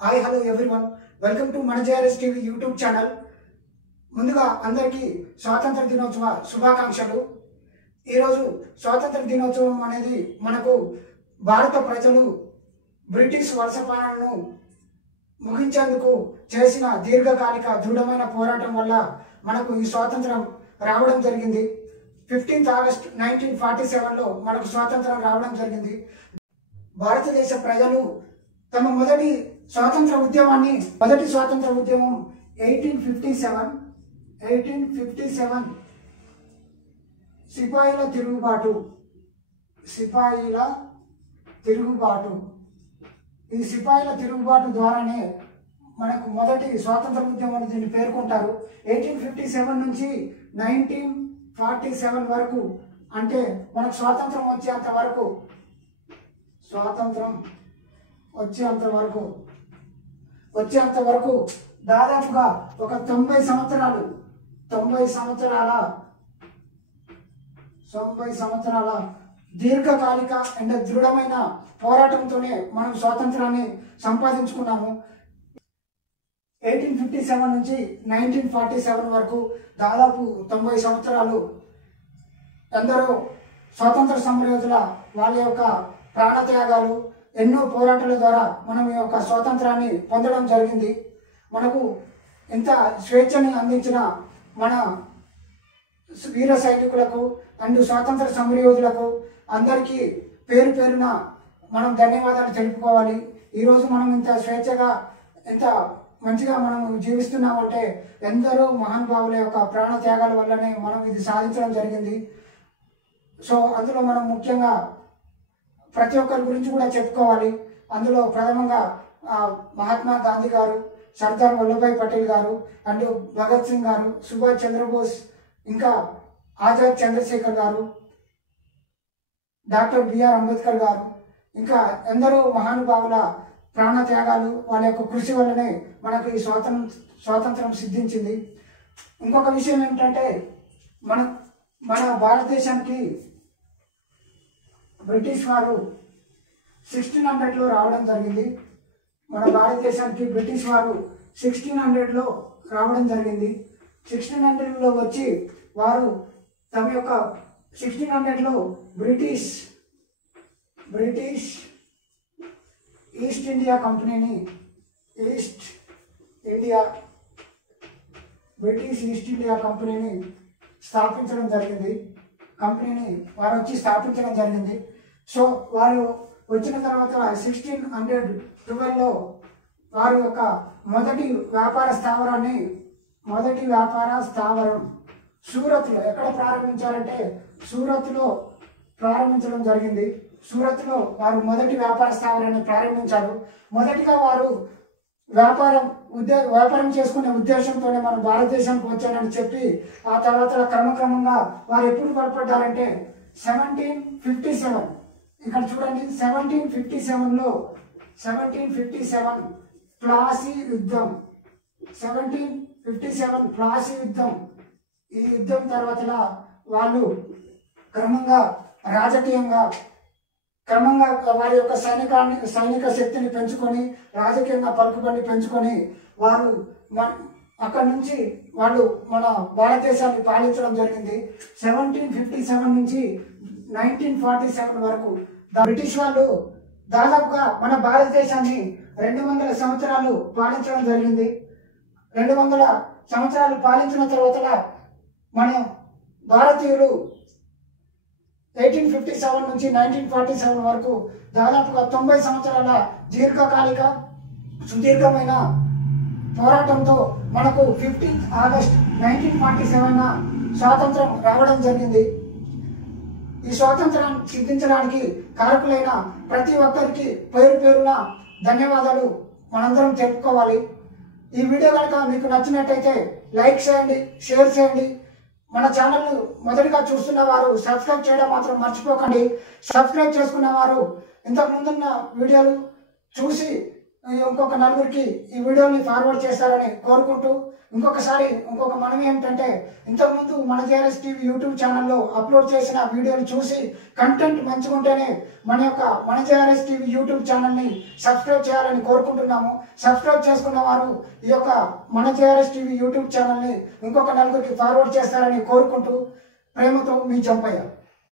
Hi hello everyone, welcome to మన JRS TV YouTube channel. ముందుగా అందరికీ స్వాతంత్ర దినోత్సవ శుభాకాంక్షలు. ఈరోజు స్వాతంత్ర దినోత్సవం అనేది మనకు భారత ప్రజలు బ్రిటిష్ వలస పాలనను ముగించేందుకు చేసిన దీర్ఘకాలిక దృఢమైన పోరాటం వల్ల మనకు ఈ స్వాతంత్రం రావడం జరిగింది. 15th ఆగస్ట్ 1947లో మనకు స్వాతంత్రం రావడం జరిగింది. భారతదేశ ప్రజలు తమ మొదటి స్వాతంత్ర ఉద్యమం 1857 సిపాయిల తిరుగుబాటు. ఈ సిపాయిల తిరుగుబాటు ద్వారానే మనకు మొదటి స్వాతంత్ర ఉద్యమం దీన్ని పేర్కొంటారు. 1857 నుంచి 1947 వరకు, అంటే మనకు స్వాతంత్రం వచ్చేంత వరకు దాదాపుగా ఒక 90 సంవత్సరాల దీర్ఘకాలిక అండ్ దృఢమైన పోరాటంతోనే మనం స్వాతంత్రాన్ని సంపాదించుకున్నాము. 1857 నుంచి 1947 వరకు దాదాపు 90 సంవత్సరాలు ఎందరో స్వాతంత్ర సమరయోధుల వాళ్ళ యొక్క ప్రాణత్యాగాలు, ఎన్నో పోరాటాల ద్వారా మనం ఈ యొక్క స్వాతంత్రాన్ని పొందడం జరిగింది. మనకు ఎంత స్వేచ్ఛని అందించిన మన వీర సైనికులకు అండ్ స్వాతంత్ర సమరయోధులకు అందరికీ పేరు పేరున మనం ధన్యవాదాలు తెలుపుకోవాలి. ఈరోజు మనం ఇంత స్వేచ్ఛగా, ఎంత మంచిగా మనం జీవిస్తున్నామంటే ఎందరో మహానుభావుల యొక్క ప్రాణ త్యాగాల వల్లనే మనం ఇది సాధించడం జరిగింది. సో అందులో మనం ముఖ్యంగా ప్రతి ఒక్కరి గురించి కూడా చెప్పుకోవాలి. అందులో ప్రథమంగా మహాత్మా గాంధీ గారు, సర్దార్ వల్లభాయ్ పటేల్ గారు, అండ్ భగత్ సింగ్ గారు, సుభాష్ చంద్రబోస్, ఇంకా ఆజాద్ చంద్రశేఖర్ గారు, డాక్టర్ బిఆర్ అంబేద్కర్ గారు, ఇంకా ఎందరో మహానుభావుల ప్రాణ త్యాగాలు, వాళ్ళ యొక్క కృషి వల్లనే మనకు ఈ స్వాతంత్రం సిద్ధించింది. ఇంకొక విషయం ఏమిటంటే మన భారతదేశానికి బ్రిటిష్ వారు 1600లో రావడం జరిగింది. మన భారతదేశానికి బ్రిటిష్ వారు 1600లో రావడం జరిగింది. 1600లో వచ్చి వారు తమ యొక్క 1600లో బ్రిటిష్ ఈస్ట్ ఇండియా కంపెనీని స్థాపించడం జరిగింది. సో వారు వచ్చిన తర్వాత 1612లో వారి యొక్క మొదటి వ్యాపార స్థావరం సూరత్లో ఎక్కడ ప్రారంభించారంటే సూరత్లో ప్రారంభించడం జరిగింది. సూరత్లో వారు మొదటి వ్యాపార స్థావరాన్ని ప్రారంభించారు. మొదటిగా వారు వ్యాపారం చేసుకునే ఉద్దేశంతోనే మన భారతదేశానికి వచ్చారని చెప్పి ఆ తర్వాత క్రమక్రమంగా వారు ఎప్పుడు బలపడ్డారంటే 1757, ఇక్కడ చూడండి, 1757 ప్లాసీ యుద్ధం. 1757 ప్లాసీ యుద్ధం. ఈ యుద్ధం తర్వాత వాళ్ళు క్రమంగా రాజకీయంగా వారి యొక్క సైనిక శక్తిని పెంచుకొని, రాజకీయంగా పలుకుబడిని పెంచుకొని వారు అక్కడి నుంచి వాళ్ళు మన భారతదేశాన్ని పాలించడం జరిగింది. 1757 నుంచి 1947 వరకు బ్రిటిష్ వాళ్ళు దాదాపుగా మన భారతదేశాన్ని 200 సంవత్సరాలు పాలించడం జరిగింది. 200 సంవత్సరాలు పాలించిన తర్వాత మన భారతీయులు 1857 నుంచి 1947 వరకు దాదాపుగా 90 సంవత్సరాల సుదీర్ఘమైన పోరాటంతో మనకు 15th ఆగస్ట్ 1947 స్వాతంత్రం రావడం జరిగింది. ఈ స్వాతంత్రాన్ని సిద్ధించడానికి కారకులైన ప్రతి ఒక్కరికి పేరు పేరున ధన్యవాదాలు మనందరం తెలుపుకోవాలి. ఈ వీడియో కనుక మీకు నచ్చినట్టయితే లైక్ చేయండి, షేర్ చేయండి. మన ఛానల్ మొదటిగా చూస్తున్న వారు సబ్స్క్రైబ్ చేయడం మాత్రం మర్చిపోకండి. సబ్స్క్రైబ్ చేసుకున్న వారు ఇంతకు ముందున్న వీడియోలు చూసి ఇంకొక నలుగురికి ఈ వీడియోని ఫార్వర్డ్ చేస్తారని కోరుకుంటూ ఇంకొక మనం ఏంటంటే ఇంతకుముందు మన జేఆర్ఎస్ టీవీ యూట్యూబ్ ఛానల్లో అప్లోడ్ చేసిన వీడియోలు చూసి కంటెంట్ మంచిగా ఉంటేనే మన జేఆర్ఎస్ టీవీ యూట్యూబ్ ఛానల్ని సబ్స్క్రైబ్ చేయాలని కోరుకుంటున్నాము. సబ్స్క్రైబ్ చేసుకున్న వారు ఈ యొక్క మన జేఆర్ఎస్ టీవీ యూట్యూబ్ ఛానల్ని ఇంకొక నలుగురికి ఫార్వర్డ్ చేస్తారని కోరుకుంటూ ప్రేమతో మీ చంపయ్య.